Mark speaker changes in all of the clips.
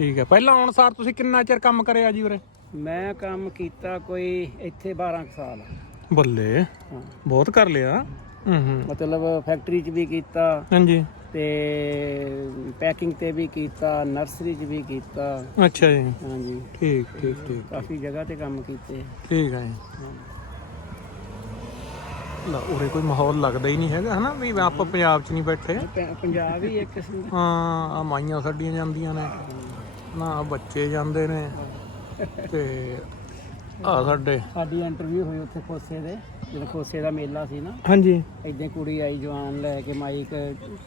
Speaker 1: ਠੀਕ ਹੈ। ਪਹਿਲਾਂ ਆਉਣ ਸਾਰ ਤੁਸੀਂ ਕਿੰਨਾ ਚਿਰ ਕੰਮ ਕਰਿਆ ਜੀ ਉਰੇ?
Speaker 2: ਮੈਂ ਕੰਮ ਕੀਤਾ ਕੋਈ ਇੱਥੇ 12 ਕੁ ਸਾਲ।
Speaker 1: ਬੱਲੇ
Speaker 2: ਹਾਂ।
Speaker 1: ਬਹੁਤ ਕਰ ਲਿਆ। ਹੂੰ ਹੂੰ।
Speaker 2: ਮਤਲਬ ਫੈਕਟਰੀ 'ਚ ਵੀ ਕੀਤਾ।
Speaker 1: ਹਾਂਜੀ।
Speaker 2: ਤੇ ਪੈਕਿੰਗ ਤੇ ਵੀ ਕੀਤਾ ਨਰਸਰੀ 'ਚ ਵੀ ਕੀਤਾ।
Speaker 1: ਅੱਛਾ ਜੀ।
Speaker 2: ਹਾਂਜੀ।
Speaker 1: ਠੀਕ ਠੀਕ ਠੀਕ।
Speaker 2: ਕਾਫੀ ਜਗ੍ਹਾ ਤੇ ਕੰਮ ਕੀਤੇ।
Speaker 1: ਠੀਕ ਹੈ ਜੀ। ਲਾ ਉਰੇ ਕੋਈ ਮਾਹੌਲ ਲੱਗਦਾ ਹੀ ਨਹੀਂ ਹੈਗਾ ਹਨਾ? ਵੀ ਆਪਾਂ ਪੰਜਾਬ 'ਚ ਨਹੀਂ ਬੈਠੇ।
Speaker 2: ਪ- ਪੰਜਾਬ ਹੀ ਇੱਕ ਕਿਸਮ ਦਾ।
Speaker 1: ਹਾਂ ਆ ਮਾਈਆਂ ਸਾਡੀਆਂ ਜਾਂਦੀਆਂ ਨੇ। ਨਾ ਬੱਚੇ ਜਾਂਦੇ ਨੇ ਤੇ ਆ ਸਾਡੇ।
Speaker 2: ਸਾਡੀ ਇੰਟਰਵਿਊ ਹੋਈ ਉੱਥੇ ਖੋਸੇ ਦੇ ਜਦੋਂ ਖੋਸੇ ਦਾ ਮੇਲਾ ਸੀ ਨਾ।
Speaker 1: ਹਾਂਜੀ।
Speaker 2: ਇਦਾਂ ਕੁੜੀ ਆਈ ਜਵਾਨ ਲੈ ਕੇ ਮਾਈਕ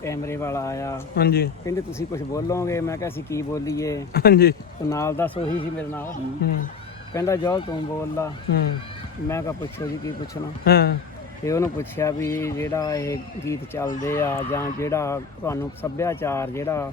Speaker 2: ਕੈਮਰੇ ਵਾਲਾ ਆਇਆ।
Speaker 1: ਹਾਂਜੀ।
Speaker 2: ਕਹਿੰਦੇ ਤੁਸੀਂ ਕੁਝ ਬੋਲੋਗੇ? ਮੈਂ ਕਿਹਾ ਅਸੀਂ ਕੀ ਬੋਲੀਏ?
Speaker 1: ਹਾਂਜੀ।
Speaker 2: ਤੇ ਨਾਲ ਦਾ ਸੋਹੀ ਸੀ ਮੇਰੇ ਨਾਲ।
Speaker 1: ਹੂੰ।
Speaker 2: ਕਹਿੰਦਾ ਜੋ ਤੂੰ ਬੋਲ ਲਾ
Speaker 1: ਹੂੰ।
Speaker 2: ਮੈਂ ਕਿਹਾ ਪੁੱਛੋ ਜੀ ਕੀ ਪੁੱਛਣਾ?
Speaker 1: ਹਾਂ।
Speaker 2: ਤੇ ਉਹਨੂੰ ਪੁੱਛਿਆ ਵੀ ਜਿਹੜਾ ਇਹ ਗੀਤ ਚੱਲਦੇ ਆ ਜਾਂ ਜਿਹੜਾ ਤੁਹਾਨੂੰ ਸੱਭਿਆਚਾਰ ਜਿਹੜਾ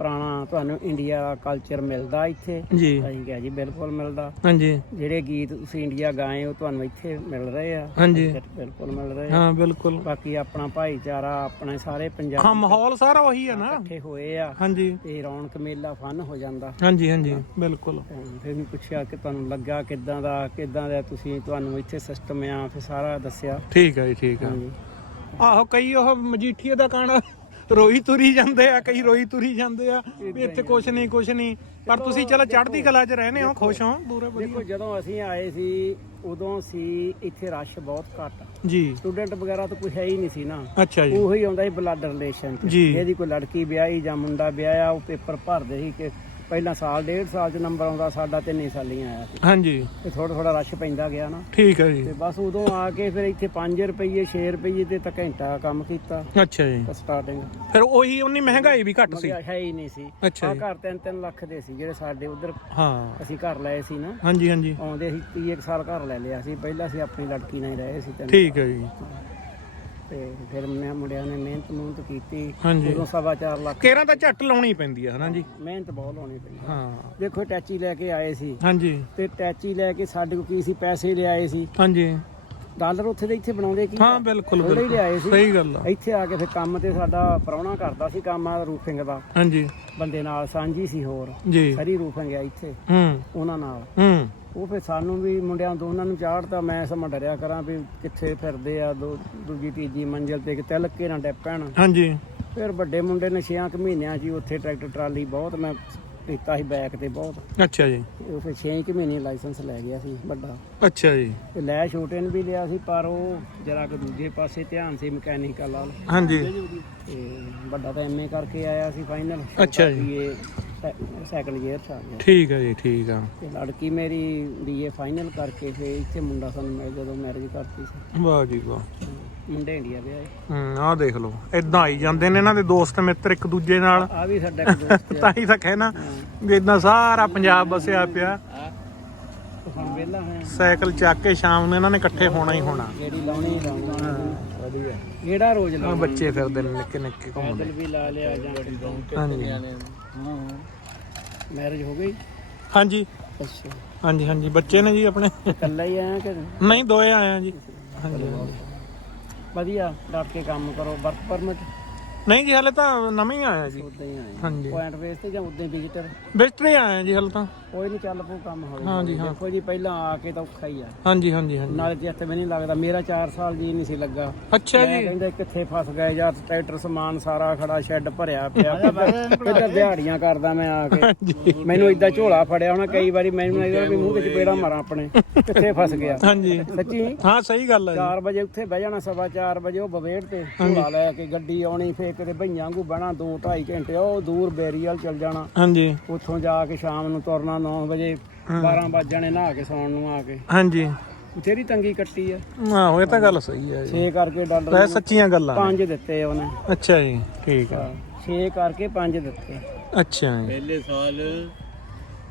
Speaker 2: ਪੁਰਾਣਾ ਤੁਹਾਨੂੰ ਇੰਡੀਆ ਕਲਚਰ ਮਿਲਦਾ ਇੱਥੇ।
Speaker 1: ਜੀ।
Speaker 2: ਅਸੀਂ ਕਿਹਾ ਜੀ ਬਿਲਕੁਲ ਮਿਲਦਾ।
Speaker 1: ਹਾਂਜੀ।
Speaker 2: ਜਿਹੜੇ ਗੀਤ ਤੁਸੀਂ ਇੰਡੀਆ ਗਾਏ ਉਹ ਤੁਹਾਨੂੰ ਇੱਥੇ ਮਿਲ ਰਹੇ ਆ।
Speaker 1: ਹਾਂਜੀ।
Speaker 2: ਬਿਲਕੁਲ ਮਿਲ ਰਹੇ ਆ।
Speaker 1: ਹਾਂ ਬਿਲਕੁਲ।
Speaker 2: ਬਾਕੀ ਆਪਣਾ ਭਾਈਚਾਰਾ ਆਪਣੇ ਸਾਰੇ ਪੰਜਾਬ
Speaker 1: ਹਾਂ ਮਾਹੌਲ ਸਾਰਾ ਉਹੀ ਹੈ ਨਾ।
Speaker 2: ਇਕੱਠੇ ਹੋਏ ਆ।
Speaker 1: ਹਾਂਜੀ।
Speaker 2: ਤੇ ਰੌਣਕ ਮੇਲਾ ਫਨ ਹੋ ਜਾਂਦਾ।
Speaker 1: ਹਾਂਜੀ ਹਾਂਜੀ ਬਿਲਕੁਲ।
Speaker 2: ਫਿਰ ਵੀ ਪੁੱਛਿਆ ਕਿ ਤੁਹਾਨੂੰ ਲੱਗਾ ਕਿੱਦਾਂ ਦਾ ਕਿੱਦਾਂ ਦਾ ਤੁਸੀਂ ਤੁਹਾਨੂੰ ਇੱਥੇ ਸਿਸਟਮ ਆ ਫਿਰ ਸਾਰਾ ਦੱਸਿਆ।
Speaker 1: ਠੀਕ ਹੈ ਜੀ ਠੀਕ ਹੈ
Speaker 2: ਹਾਂਜੀ।
Speaker 1: ਆਹੋ ਕਈ ਉਹ ਮਜੀਠੀਏ ਦਾ ਗਾਣਾ ਰੋਈ ਤੁਰੀ ਜਾਂਦੇ ਆ ਕਈ ਰੋਈ ਤੁਰੀ ਜਾਂਦੇ ਆ ਵੀ ਇੱਥੇ ਕੁਛ ਨਹੀਂ ਕੁਛ ਨਹੀਂ। ਪਰ ਤੁਸੀਂ ਚਲੋ ਚੜ੍ਹਦੀ ਕਲਾ 'ਚ ਰਹਿੰਦੇ ਹੋ ਖੁਸ਼ ਹੋ ਪੂਰੇ ਵਧੀਆ।
Speaker 2: ਦੇਖੋ ਜਦੋਂ ਅਸੀਂ ਆਏ ਸੀ ਉਦੋਂ ਸੀ ਇੱਥੇ ਰਸ਼ ਬਹੁਤ ਘੱਟ
Speaker 1: ਜੀ।
Speaker 2: ਸਟੂਡੈਂਟ ਵਗੈਰਾ ਤਾਂ ਕੋਈ ਹੈ ਹੀ ਨਹੀਂ ਸੀ ਨਾ।
Speaker 1: ਅੱਛਾ ਜੀ।
Speaker 2: ਉਹੀ ਆਉਂਦਾ ਸੀ ਬਲੱਡ ਰਿਲੇਸ਼ਨ ਚ।
Speaker 1: ਜੀ।
Speaker 2: ਜਿਹਦੀ ਕੋਈ ਲੜਕੀ ਵਿਆਹੀ ਜਾਂ ਮੁੰਡਾ ਵਿਆਹਿਆ ਉਹ ਪੇਪਰ ਭਰਦੇ ਸੀ ਕਿ ਪਹਿਲਾਂ ਸਾਲ ਡੇਢ ਸਾਲ ਚ ਨੰਬਰ ਆਉਂਦਾ ਸਾਡਾ ਤਿੰਨ ਸਾਲੀਆਂ ਆਇਆ ਸੀ।
Speaker 1: ਹਾਂਜੀ।
Speaker 2: ਤੇ ਥੋੜਾ ਥੋੜਾ ਰਸ਼ ਪੈਂਦਾ ਗਿਆ ਨਾ।
Speaker 1: ਠੀਕ ਹੈ
Speaker 2: ਤੇ
Speaker 1: ਜੀ
Speaker 2: ਬਸ ਉਦੋਂ ਆ ਕੇ ਫਿਰ ਇੱਥੇ 5 ਰੁਪਏ 6 ਰੁਪਏ ਤੇ ਤਾਂ ਘੰਟਾ ਕੰਮ ਕੀਤਾ।
Speaker 1: ਅੱਛਾ ਜੀ।
Speaker 2: ਸਟਾਰਟਿੰਗ
Speaker 1: ਫਿਰ ਉਹੀ ਉਨੀ ਮਹਿੰਗਾਈ ਵੀ ਘੱਟ ਸੀ।
Speaker 2: ਹੈ ਹੀ ਨਹੀਂ ਸੀ।
Speaker 1: ਅੱਛਾ
Speaker 2: ਆ
Speaker 1: ਜੀ।
Speaker 2: ਘਰ 3-3 ਲੱਖ ਦੇ ਸੀ ਜਿਹੜੇ ਸਾਡੇ ਉਧਰ
Speaker 1: ਹਾਂ।
Speaker 2: ਅਸੀਂ ਘਰ ਲਏ ਸੀ ਨਾ।
Speaker 1: ਹਾਂਜੀ ਹਾਂਜੀ।
Speaker 2: ਆਉਂਦੇ ਸੀ 30 ਇੱਕ ਸਾਲ ਘਰ ਲੈ ਲਿਆ ਸੀ। ਪਹਿਲਾਂ ਅਸੀਂ ਆਪਣੀ ਲੜਕੀ ਨਾਲ ਹੀ ਰਹੇ ਸੀ ਤਿੰਨ
Speaker 1: ਠੀਕ ਹੈ ਜੀ।
Speaker 2: ਤੇ ਫਿਰ ਮੈਂ ਮੁੰਡਿਆਂ ਨੇ ਮਿਹਨਤ ਮਿਹਨਤ ਕੀਤੀ।
Speaker 1: ਹਾਂਜੀ।
Speaker 2: ਉਦੋਂ ਸਵਾ ਚਾਰ ਲੱਖ
Speaker 1: ਕੇਰਾਂ ਤਾਂ ਝੱਟ ਲਾਉਣੀ ਪੈਂਦੀ ਆ ਹਨਾ ਜੀ?
Speaker 2: ਮਿਹਨਤ ਬਹੁਤ ਲਾਉਣੀ ਪਈ
Speaker 1: ਹਾਂ।
Speaker 2: ਦੇਖੋ ਟੈਚੀ ਲੈ ਕੇ ਆਏ ਸੀ।
Speaker 1: ਹਾਂਜੀ।
Speaker 2: ਤੇ ਟੈਚੀ ਲੈ ਕੇ ਸਾਡੇ ਕੋਲ ਕੀ ਸੀ? ਪੈਸੇ ਲਿਆਏ ਸੀ।
Speaker 1: ਹਾਂਜੀ।
Speaker 2: ਡਾਲਰ ਉੱਥੇ ਦੇ ਇੱਥੇ ਬਣਾਉਂਦੇ ਕੀ?
Speaker 1: ਹਾਂ ਬਿਲਕੁਲ
Speaker 2: ਥੋੜ੍ਹੇ ਹੀ
Speaker 1: ਬਿਲਕੁਲ।
Speaker 2: ਲਿਆਏ ਸੀ।
Speaker 1: ਸਹੀ ਗੱਲ ਆ।
Speaker 2: ਇੱਥੇ ਆ ਕੇ ਫਿਰ ਕੰਮ ਤੇ ਸਾਡਾ ਪ੍ਰਾਹੁਣਾ ਕਰਦਾ ਸੀ ਕੰਮ ਆ ਰੂਫਿੰਗ ਦਾ।
Speaker 1: ਹਾਂਜੀ।
Speaker 2: ਬੰਦੇ ਨਾਲ ਸਾਂਝੀ ਸੀ ਹੋਰ।
Speaker 1: ਜੀ।
Speaker 2: ਸਰੀ ਰੂਫਿੰਗ ਆ ਇੱਥੇ।
Speaker 1: ਹੂੰ।
Speaker 2: ਉਹਨਾਂ ਨਾਲ।
Speaker 1: ਹੂੰ।
Speaker 2: ਉਹ ਫਿਰ ਸਾਨੂੰ ਵੀ ਮੁੰਡਿਆਂ ਦੋਨਾਂ ਨੂੰ ਚਾੜਤਾ ਮੈਂ ਸਮਾਂ ਡਰਿਆ ਕਰਾਂ ਵੀ ਕਿੱਥੇ ਫਿਰਦੇ ਆ ਦੋ ਦੂਜੀ ਤੀਜੀ ਮੰਜ਼ਿਲ ਤੇ ਕਿਤੇ ਲੱਕੇ ਨਾ ਡੱਪਣ
Speaker 1: ਹਾਂਜੀ।
Speaker 2: ਫਿਰ ਵੱਡੇ ਮੁੰਡੇ ਨੇ 6 ਕੁ ਮਹੀਨਿਆਂ 'ਚ ਹੀ ਉੱਥੇ ਟਰੈਕਟਰ ਟਰਾਲੀ ਬਹੁਤ ਮੈਂ ਕੀਤਾ ਸੀ ਬੈਕ ਤੇ ਬਹੁਤ।
Speaker 1: ਅੱਛਾ ਜੀ।
Speaker 2: ਉਹ ਫਿਰ 6 ਕੁ ਮਹੀਨੇ ਲਾਇਸੈਂਸ ਲੈ ਗਿਆ ਸੀ ਵੱਡਾ।
Speaker 1: ਅੱਛਾ ਜੀ।
Speaker 2: ਤੇ ਲੈ ਛੋਟੇ ਨੇ ਵੀ ਲਿਆ ਸੀ ਪਰ ਉਹ ਜਰਾ ਕਿ ਦੂਜੇ ਪਾਸੇ ਧਿਆਨ ਸੀ ਮਕੈਨਿਕਲ ਵਾਲ।
Speaker 1: ਹਾਂਜੀ।
Speaker 2: ਤੇ ਵੱਡਾ ਤਾਂ ਐਮਏ ਕਰਕੇ ਆਇਆ ਸੀ ਫਾਈਨਲ
Speaker 1: ਅੱਛਾ ਜੀ।
Speaker 2: ਇਹ ਸੈਕੰਡ ਇਅਰ ਚ ਆ ਗਿਆ।
Speaker 1: ਠੀਕ ਹੈ ਜੀ ਠੀਕ ਆ।
Speaker 2: ਤੇ ਲੜਕੀ ਮੇਰੀ ਬੀਏ ਫਾਈਨਲ ਕਰਕੇ ਫਿਰ ਇੱਥੇ ਮੁੰਡਾ ਸਾਨੂੰ ਮਿਲ ਜਦੋਂ ਮੈਰਿਜ ਕਰਤੀ ਸੀ।
Speaker 1: ਵਾਹ ਜੀ ਵਾਹ।
Speaker 2: ਮੁੰਡੇ ਇੰਡੀਆ ਵਿਆਹੇ
Speaker 1: ਹੂੰ ਆਹ ਦੇਖ ਲਓ ਇਦਾਂ ਆਈ ਜਾਂਦੇ ਨੇ ਇਹਨਾਂ ਦੇ ਦੋਸਤ ਮਿੱਤਰ ਇੱਕ ਦੂਜੇ ਨਾਲ।
Speaker 2: ਆ ਵੀ ਸਾਡਾ ਇੱਕ ਦੋਸਤ
Speaker 1: ਤਾਂ ਹੀ ਤਾਂ ਕਹਿਣਾ ਵੀ ਇਦਾਂ ਸਾਰਾ ਪੰਜਾਬ ਵਸਿਆ ਪਿਆ।
Speaker 2: ਆ ਵਿਹਲਾ ਹੋਇਆ।
Speaker 1: ਸਾਈਕਲ ਚੱਕ ਕੇ ਸ਼ਾਮ ਨੂੰ ਇਹਨਾਂ ਨੇ ਇਕੱਠੇ ਹੋਣਾ ਹੀ ਹੋਣਾ।
Speaker 2: ਜਿਹੜੀ ਲਾਉਣੀ ਹੀ ਲਾਉਣੀ
Speaker 1: ਵਧੀਆ।
Speaker 2: ਕਿਹੜਾ ਰੋਜ਼
Speaker 1: ਆ
Speaker 2: ਲਾਉਣਾ
Speaker 1: ਬੱਚੇ ਫਿਰਦੇ ਨੇ ਨਿੱਕੇ ਨਿੱਕੇ ਘੁੰਮਦੇ।
Speaker 2: ਪੈਦਲ ਵੀ ਲਾ ਲਿਆ ਜਾਂ
Speaker 1: ਹਾਂਜੀ।
Speaker 2: ਮੈਰਿਜ ਹੋ ਗਈ?
Speaker 1: ਹਾਂਜੀ।
Speaker 2: ਅੱਛਾ।
Speaker 1: ਹਾਂਜੀ ਹਾਂਜੀ। ਬੱਚੇ ਨੇ ਜੀ ਆਪਣੇ।
Speaker 2: ਇਕੱਲਾ ਹੀ ਆਇਆ ਕਿ
Speaker 1: ਨਹੀਂ ਦੋਏ ਆਏ ਆ ਜੀ। ਹਾਂਜੀ ਹਾਂਜੀ।
Speaker 2: ਵਧੀਆ ਡਟ ਕੇ ਕੰਮ ਕਰੋ ਵਰਕ ਪਰਮਿਟ?
Speaker 1: ਨਹੀਂ ਜੀ ਹਲੇ ਤਾਂ ਨਵੇਂ ਹੀ ਆਇਆ ਜੀ।
Speaker 2: ਉਦਾਂ ਹੀ ਆਏ।
Speaker 1: ਹਾਂਜੀ।
Speaker 2: ਪੁਆਇੰਟ ਬੇਸ ਤੇ ਜਾਂ ਉਦਾਂ ਹੀ ਵਿਜ਼ਿਟਰ
Speaker 1: ਵਿਜ਼ਟਰ ਹੀ ਆਇਆ ਜੀ ਹਲੇ ਤਾਂ।
Speaker 2: ਕੋਈ ਨਹੀਂ ਚੱਲ ਪਊ ਕੰਮ ਹੌਲੀ
Speaker 1: ਹਾਂਜੀ, ਹਾਂ।
Speaker 2: ਦੇਖੋ ਜੀ ਪਹਿਲਾਂ ਆ ਕੇ ਤਾਂ ਔਖਾ ਹੀ ਆ।
Speaker 1: ਹਾਂਜੀ ਹਾਂਜੀ ਹਾਂਜੀ।
Speaker 2: ਨਾਲੇ ਤੇ ਇੱਥੇ ਵੀ ਨਹੀਂ ਲੱਗਦਾ ਮੇਰਾ 4 ਸਾਲ ਜੀ ਨਹੀਂ ਸੀ ਲੱਗਾ।
Speaker 1: ਅੱਛਾ
Speaker 2: ਮੈਂ
Speaker 1: ਜੀ।
Speaker 2: ਕਹਿੰਦਾ ਕਿੱਥੇ ਫਸ ਗਏ ਯਾਰ ਟਰੈਕਟਰ ਸਮਾਨ ਸਾਰਾ ਖੜਾ ਸ਼ੈੱਡ ਭਰਿਆ ਪਿਆ। ਕਿੱਧਰ ਦਿਹਾੜੀਆਂ ਕਰਦਾ ਮੈਂ ਆ ਕੇ। ਮੈਨੂੰ ਇਦਾਂ ਝੋਲਾ ਫੜਿਆ ਹੋਣਾ ਕਈ ਵਾਰੀ ਮੈਨੂੰ ਇਹਦਾ ਵੀ ਮੂੰਹ ਤੇ ਚਪੇੜਾ ਮਾਰਾਂ ਆਪਣੇ। ਕਿੱਥੇ ਫਸ ਗਿਆ।
Speaker 1: ਹਾਂਜੀ।
Speaker 2: ਸੱਚੀ?
Speaker 1: ਹਾਂ ਸਹੀ ਗੱਲ ਹੈ ਜੀ।
Speaker 2: 4 ਵਜੇ ਉੱਥੇ ਬਹਿ ਜਾਣਾ ਸਵਾ 4 ਵਜੇ ਉਹ ਬਵੇੜ ਤੇ। ਝੋਲਾ ਲੈ ਕੇ ਗੱਡੀ ਆਉਣੀ ਫੇਰ ਕਿਤੇ ਭਈਆਂ ਵਾਂਗੂ ਬਹਿਣਾ 2 2.5 ਘੰਟੇ ਉਹ ਦੂਰ ਬੇਰੀਅਲ ਚਲ ਜਾਣਾ।
Speaker 1: ਹਾਂਜੀ।
Speaker 2: ਉੱਥੋਂ ਜਾ ਕੇ ਸ਼ਾਮ ਨੂੰ ਤੁਰਨਾ 9 ਵਜੇ 12 ਵਜ ਜਾਣੇ ਨਹਾ ਕੇ ਸੌਣ ਨੂੰ ਆ ਕੇ।
Speaker 1: ਹਾਂਜੀ।
Speaker 2: ਬਥੇਰੀ ਤੰਗੀ ਕੱਟੀ ਆ।
Speaker 1: ਆਹੋ ਇਹ ਤਾਂ ਗੱਲ ਸਹੀ ਹੈ ਜੀ।
Speaker 2: 6 ਕਰਕੇ ਡਾਲਰ
Speaker 1: ਇਹ ਸੱਚੀਆਂ ਗੱਲਾਂ।
Speaker 2: 5 ਦਿੱਤੇ ਉਹਨੇ।
Speaker 1: ਅੱਛਾ ਜੀ ਠੀਕ ਆ।
Speaker 2: 6 ਕਰਕੇ 5 ਦਿੱਤੇ।
Speaker 1: ਅੱਛਾ ਜੀ।
Speaker 2: ਪਹਿਲੇ ਸਾਲ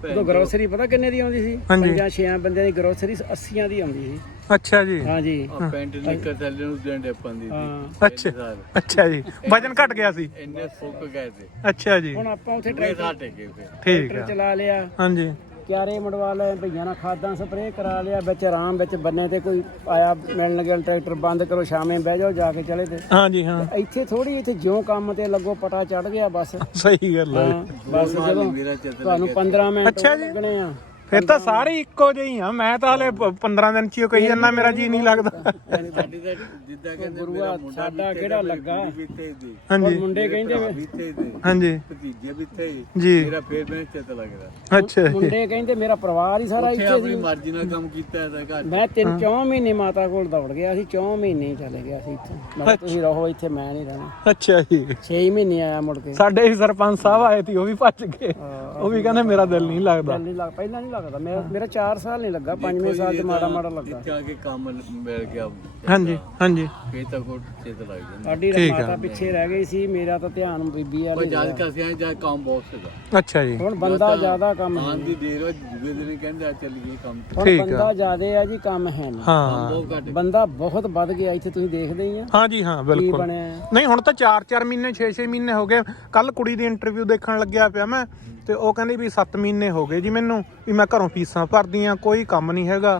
Speaker 2: ਉਦੋਂ ਗਰੋਸਰੀ ਪਤਾ ਕਿੰਨੇ ਦੀ ਆਉਂਦੀ ਸੀ?
Speaker 1: ਹਾਂਜੀ।
Speaker 2: ਪੰਜਾਂ ਛੇਆਂ ਬੰਦਿਆਂ ਦੀ ਗਰੋਸਰੀ 80 ਦੀ ਆਉਂਦੀ ਸੀ।
Speaker 1: ਅੱਛਾ ਜੀ।
Speaker 2: ਹਾਂਜੀ।
Speaker 3: ਪੈਂਟ ਨਿੱਕਰ ਥੱਲੇ ਨੂੰ ਡੱਪਾਂ ਦੀ।
Speaker 2: ਹਾਂ।
Speaker 1: ਅੱਛਾ। ਅੱਛਾ ਜੀ। ਵਜਨ ਘਟ ਗਿਆ ਸੀ।
Speaker 3: ਇੰਨੇ ਫੁੱਕ ਗਏ ਤੇ।
Speaker 1: ਅੱਛਾ ਜੀ।
Speaker 2: ਹੁਣ ਆਪਾਂ ਉੱਥੇ ਟਰੈਕਟਰ
Speaker 3: ਸਾਡੇ ਕੇ ਫਿਰ
Speaker 1: ਠੀਕ
Speaker 2: ਟਰੈਕਟਰ
Speaker 1: ਆ
Speaker 2: ਚਲਾ ਲਿਆ।
Speaker 1: ਹਾਂਜੀ।
Speaker 2: ਕਿਆਰੇ ਮੜਵਾ ਲਏ ਭਈਆਂ ਨਾਲ ਖਾਦਾਂ ਸਪਰੇਅ ਕਰਾ ਲਿਆ ਵਿੱਚ ਆਰਾਮ ਵਿੱਚ ਬੰਨੇ ਤੇ ਕੋਈ ਆਇਆ ਮਿਲਣ ਲੱਗਿਆ ਟਰੈਕਟਰ ਬੰਦ ਕਰੋ ਸ਼ਾਮੇ ਬਹਿ ਜਾਓ ਜਾ ਕੇ ਚਲੇ ਤੇ।
Speaker 1: ਹਾਂਜੀ ਹਾਂ।
Speaker 2: ਇੱਥੇ ਥੋੜੀ ਇੱਥੇ ਜਿਉਂ ਕੰਮ ਤੇ ਲੱਗੋ ਪਟਾ ਚੜ ਗਿਆ ਬਸ।
Speaker 1: ਸਹੀ ਗੱਲ ਹੈ
Speaker 2: ਬਸ ਜਦੋਂ ਤੁਹਾਨੂੰ 15 ਮਿੰਟ। ਲੱਗਣੇ ਆ।
Speaker 1: ਫਿਰ ਤਾਂ ਸਾਰੇ ਇੱਕੋ ਜਿਹੇ ਹੀ ਆ। ਮੈਂ ਤਾਂ ਹਲੇ 15 ਦਿਨ ਚ ਹੀ ਕਹੀ ਜਾਂਦਾ ਮੇਰਾ ਜੀ ਨਹੀਂ ਲੱਗਦਾ।
Speaker 3: ਸਾਡੀ ਤਾਂ ਜਿੱਦਾਂ ਕਹਿੰਦੇ
Speaker 2: ਗੁਰੂਆ ਸਾਡਾ ਕਿਹੜਾ ਲੱਗਾ?
Speaker 3: ਵੀ ਇੱਥੇ ਦੇ।
Speaker 1: ਹਾਂਜੀ।
Speaker 2: ਮੁੰਡੇ ਕਹਿੰਦੇ
Speaker 3: ਵੀ ਇੱਥੇ ਦੇ।
Speaker 1: ਹਾਂਜੀ।
Speaker 3: ਭਤੀਜੇ ਵੀ ਇੱਥੇ
Speaker 1: ਜੀ।
Speaker 3: ਮੇਰਾ ਫੇਰ ਮੈਨੂੰ ਚਿੱਤ ਲੱਗਦਾ।
Speaker 1: ਅੱਛਾ ਜੀ।
Speaker 2: ਮੁੰਡੇ ਕਹਿੰਦੇ ਮੇਰਾ ਪਰਿਵਾਰ ਹੀ ਸਾਰਾ ਇੱਥੇ
Speaker 3: ਆਪਣੀ
Speaker 2: ਸੀ।
Speaker 3: ਮਰਜ਼ੀ ਨਾਲ ਕੰਮ ਕੀਤਾ ਹੈ ਘਰ।
Speaker 2: ਮੈਂ ਤਿੰਨ ਚੌਂ ਮਹੀਨੇ ਮਾਤਾ ਕੋਲ ਦੌੜ ਗਿਆ ਸੀ ਚੌਂ ਮਹੀਨੇ ਹੀ ਚਲੇ ਗਿਆ ਸੀ ਇੱਥੇ। ਮੈਂ ਤੁਸੀਂ ਰਹੋ ਇੱਥੇ ਮੈਂ ਨਹੀਂ ਰਹਿਣਾ।
Speaker 1: ਅੱਛਾ ਜੀ।
Speaker 2: 6 ਮਹੀਨੇ ਆਇਆ ਮੁੜ ਕੇ।
Speaker 1: ਸਾਡੇ ਹੀ ਸਰਪੰਚ ਸਾਹਿਬ ਆਏ ਸੀ ਉਹ ਵੀ ਭੱਜ ਗਏ। ਉਹ ਵੀ ਕਹਿੰਦੇ ਮੇਰਾ ਦਿਲ ਨਹੀਂ ਲੱਗਦਾ।
Speaker 2: ਪਹਿਲਾਂ ਨਹੀਂ ਲੱਗ ਪਹਿਲਾਂ ਨਹੀਂ ਲੱਗਦਾ। ਮੇਰਾ ਮੇਰਾ 4 ਸਾਲ ਨਹੀਂ ਲੱਗਾ ਪੰਜਵੇਂ ਸਾਲ ਚ ਮਾੜਾ ਮਾੜਾ ਲੱਗਾ
Speaker 3: ਇੱਥੇ ਆ ਕੇ ਕੰਮ ਮਿਲ ਗਿਆ।
Speaker 1: ਹਾਂਜੀ ਹਾਂਜੀ।
Speaker 3: ਫੇਰ ਤਾਂ ਕੋਈ ਚਿੱਤ ਲੱਗ ਜਾਂਦਾ
Speaker 2: ਸਾਡੀ
Speaker 1: ਠੀਕ ਆ।
Speaker 2: ਮਾਤਾ ਪਿੱਛੇ ਰਹਿ ਗਈ ਸੀ ਮੇਰਾ ਤਾਂ ਧਿਆਨ ਬੀਬੀ
Speaker 3: ਪਰ
Speaker 2: ਵਾਲੀ
Speaker 3: ਜਦ ਕਸਿਆ ਜਾਂ ਕੰਮ ਬਹੁਤ ਸੀਗਾ।
Speaker 1: ਅੱਛਾ ਜੀ।
Speaker 2: ਹੁਣ ਬੰਦਾ ਜ਼ਿਆਦਾ ਕੰਮ ਹੈ।
Speaker 3: ਆਉਣ ਦੀ ਦੇਰ ਉਹ ਦੂਜੇ ਦਿਨ ਹੀ ਕਹਿੰਦੇ ਆ ਚੱਲੀਏ ਕੰਮ। ਤੇ।
Speaker 2: ਹੁਣ
Speaker 1: ਠੀਕ ਆ।
Speaker 2: ਬੰਦਾ ਜ਼ਿਆਦੇ ਆ ਜੀ ਕੰਮ ਹੈ ਨਹੀਂ।
Speaker 1: ਹਾਂ।
Speaker 3: ਬਹੁਤ ਘੱਟ
Speaker 2: ਬੰਦਾ ਬਹੁਤ ਵੱਧ ਗਿਆ ਇੱਥੇ ਤੁਸੀਂ ਦੇਖਦੇ ਹੀ ਆ।
Speaker 1: ਹਾਂਜੀ ਹਾਂ
Speaker 2: ਕੀ
Speaker 1: ਬਿਲਕੁਲ।
Speaker 2: ਬਣਿਆ ਹੈ।
Speaker 1: ਨਹੀਂ ਹੁਣ ਤਾਂ 4-4 ਮਹੀਨੇ 6-6 ਮਹੀਨੇ ਹੋ ਗਏ। ਕੱਲ ਕੁੜੀ ਦੀ ਇੰਟਰਵਿਊ ਦੇਖਣ ਲੱਗਿਆ ਪਿਆ ਮੈਂ। ਤੇ ਉਹ ਕਹਿੰਦੀ ਵੀ 7 ਮਹੀਨੇ ਹੋ ਗਏ ਜੀ ਮੈਨੂੰ ਵੀ ਮੈਂ ਘਰੋਂ ਫੀਸਾਂ ਭਰਦੀ ਆ ਕੋਈ ਕੰਮ ਨਹੀਂ ਹੈਗਾ।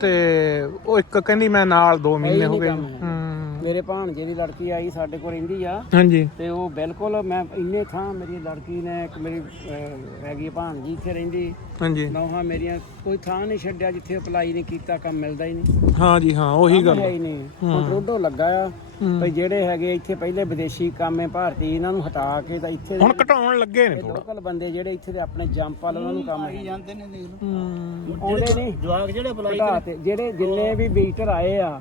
Speaker 1: ਤੇ ਉਹ ਇੱਕ ਕਹਿੰਦੀ ਮੈਂ ਨਾਲ 2 ਮਹੀਨੇ ਹੋ ਗਏ।
Speaker 2: ਹੈ।
Speaker 1: ਹੂੰ।
Speaker 2: ਮੇਰੇ ਭਾਣਜੇ ਦੀ ਲੜਕੀ ਆਈ ਸਾਡੇ ਕੋਲ ਰਹਿੰਦੀ ਆ।
Speaker 1: ਹਾਂਜੀ।
Speaker 2: ਤੇ ਉਹ ਬਿਲਕੁਲ ਮੈਂ ਇੰਨੇ ਥਾਂ ਮੇਰੀ ਲੜਕੀ ਨੇ ਇੱਕ ਮੇਰੀ ਹੈਗੀ ਭਾਣਜੀ ਇੱਥੇ ਰਹਿੰਦੀ।
Speaker 1: ਹਾਂਜੀ।
Speaker 2: ਨੌਹਾਂ ਮੇਰੀਆਂ ਕੋਈ ਥਾਂ ਨਹੀਂ ਛੱਡਿਆ ਜਿੱਥੇ ਅਪਲਾਈ ਨਹੀਂ ਕੀਤਾ ਕੰਮ ਮਿਲਦਾ ਹੀ ਨਹੀਂ।
Speaker 1: ਹਾਂਜੀ ਹਾਂ ਉਹੀ ਗੱਲ
Speaker 2: ਹੈ ਹੀ ਨਹੀਂ। ਰੋਡੋ ਲੱਗਾ ਆ। ਭਈ ਜਿਹੜੇ ਹੈਗੇ ਇੱਥੇ ਪਹਿਲੇ ਵਿਦੇਸ਼ੀ ਕਾਮੇ ਭਾਰਤੀ ਇਹਨਾਂ ਨੂੰ ਹਟਾ ਕੇ ਤਾਂ ਇੱਥੇ
Speaker 1: ਹੁਣ ਘਟਾਉਣ ਲੱਗੇ ਨੇ ਥੋੜਾ
Speaker 2: ਲੋਕਲ ਬੰਦੇ ਜਿਹੜੇ ਇੱਥੇ ਦੇ ਆਪਣੇ ਜੰਪ ਵਾਲੇ ਉਹਨਾਂ ਨੂੰ ਕੰਮ ਹੈ
Speaker 3: ਜਾਂਦੇ ਨੇ ਦੇਖ ਲਓ।
Speaker 1: ਹੂੰ।
Speaker 2: ਆਉਂਦੇ ਨਹੀਂ।
Speaker 3: ਜਵਾਕ ਜਿਹੜੇ ਅਪਲਾਈ
Speaker 2: ਤੇ ਜਿਹੜੇ ਜਿੰਨੇ ਵੀ ਵਿਜ਼ਟਰ ਆਏ ਆ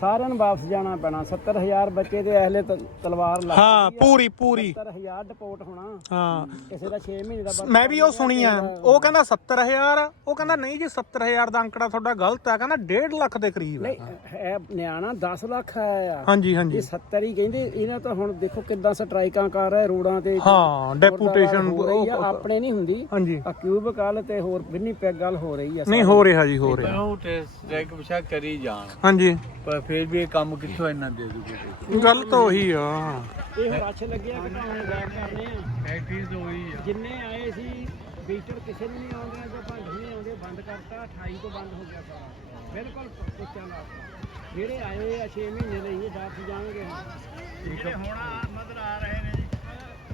Speaker 2: ਸਾਰਿਆਂ ਨੂੰ ਵਾਪਸ ਜਾਣਾ ਪੈਣਾ। 70000 ਬੱਚੇ ਦੇ ਐਹਲੇ ਤਲਵਾਰ ਲੱਗ
Speaker 1: ਹਾਂ ਪੂਰੀ ਪੂਰੀ।
Speaker 2: 70000 ਡਿਪੋਰਟ ਹੋਣਾ।
Speaker 1: ਹਾਂ।
Speaker 2: ਕਿਸੇ ਦਾ 6 ਮਹੀਨੇ ਦਾ
Speaker 1: ਮੈਂ ਵੀ ਉਹ ਸੁਣੀ ਆ। ਉਹ ਕਹਿੰਦਾ 70000 ਉਹ ਕਹਿੰਦਾ ਨਹੀਂ ਜੀ 70000 ਦਾ ਅੰਕੜਾ ਤੁਹਾਡਾ ਗਲਤ ਆ। ਕਹਿੰਦਾ 1.5 ਲੱਖ ਦੇ ਕਰੀਬ
Speaker 2: ਨਹੀਂ ਨਿਆਣਾ 10 ਲੱਖ ਆਇਆ। ਆ
Speaker 1: ਹਾਂਜੀ ਹਾਂਜੀ।
Speaker 2: ਇਹ 70 ਹੀ ਕਹਿੰਦੇ ਇਹਨਾਂ ਤਾਂ ਹੁਣ ਦੇਖੋ ਕਿੱਦਾਂ ਸਟ੍ਰਾਈਕਾਂ ਕਰ ਰਹੇ ਰੋਡਾਂ ਤੇ
Speaker 1: ਹਾਂ ਡੈਪੂਟੇਸ਼ਨ
Speaker 2: ਹੋ ਰਹੀ ਆ ਆਪਣੇ ਨਹੀਂ ਹੁੰਦੀ।
Speaker 1: ਹਾਂਜੀ।
Speaker 2: ਆ ਕਿਊਬ ਕਾਲ ਤੇ ਹੋਰ ਵਿੰਨੀ ਪੈਗ ਗੱਲ ਹੋ ਰਹੀ ਆ
Speaker 1: ਨਹੀਂ ਹੋ ਰਿਹਾ ਜੀ ਹੋ ਰਿਹਾ।
Speaker 3: ਉਹ ਟੈਸਟ ਟੈਕ ਵਿਸ਼ਾ ਕਰੀ ਜਾਣ।
Speaker 1: ਹਾਂਜੀ।
Speaker 3: ਪਰ ਫੇਰ ਵੀ ਇਹ ਕੰਮ ਕਿੱਥੋਂ ਇੰਨਾ ਦੇ ਦੂਗੇ?
Speaker 1: ਗੱਲ ਤਾਂ ਉਹੀ ਆ।
Speaker 2: ਇਹ ਅੱਛ ਲੱਗਿਆ ਘਟਾਉਣ ਗੈਪ ਕਰਨੇ ਆ।
Speaker 3: ਫੈਕਟਰੀ ਤੋਂ ਹੋਈ ਆ।
Speaker 2: ਜਿੰਨੇ ਆਏ ਵਿਜ਼ਟਰ ਕਿਸੇ ਨੂੰ ਨਹੀਂ ਆਉਂਦੇ ਜਾਂ ਭੰਡ ਨਹੀਂ ਆਉਂਦੇ ਬੰਦ ਕਰਤਾ 28 ਤੋਂ ਬੰਦ ਹੋ ਗਿਆ ਸਾਰਾ। ਬਿਲਕੁਲ ਪੁੱਛਿਆ ਲਾ ਜਿਹੜੇ ਆਏ ਆ 6 ਮਹੀਨੇ ਲਈ ਇਹ ਵਾਪਸ ਜਾਣਗੇ। ਜਿਹੜੇ ਹੁਣ ਮਦਰ ਆ ਰਹੇ ਨੇ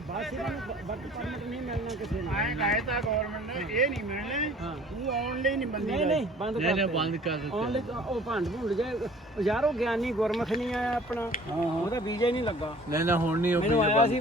Speaker 2: ਬਸ ਇਹਨਾਂ ਨੂੰ ਵਰਕ ਪਰਮਿਟ ਨਹੀਂ ਮਿਲਣਾ ਕਿਸੇ ਨੂੰ। ਆਏ ਗਾਇ ਤਾਂ ਗਵਰਨਮੈਂਟ ਨੇ ਇਹ ਨਹੀਂ ਮਿਲਣੇ। ਤੂੰ ਆਉਣ ਲਈ ਨਹੀਂ ਬੰਦੀ ਨਹੀਂ ਨਹੀਂ ਬੰਦ
Speaker 3: ਨਹੀਂ ਨਹੀਂ
Speaker 2: ਕਰ
Speaker 3: ਬੰਦ ਕਰ ਦਿੱਤਾ।
Speaker 2: ਆਉਣ ਲਈ ਤਾਂ ਉਹ ਭੰਡ ਭੁੰਡ ਜਾਏ ਯਾਰ ਉਹ ਗਿਆਨੀ ਗੁਰਮੁਖ ਨਹੀਂ ਆਇਆ ਆਪਣਾ। ਉਹਦਾ ਵੀਜ਼ਾ ਹੀ ਨਹੀਂ ਲੱਗਾ।
Speaker 3: ਨਹੀਂ ਨਾ ਹੁਣ ਨਹੀਂ ਉਹ
Speaker 2: ਮੈਨੂੰ
Speaker 3: ਵੀਜ਼ਾ
Speaker 2: ਆਇਆ ਸੀ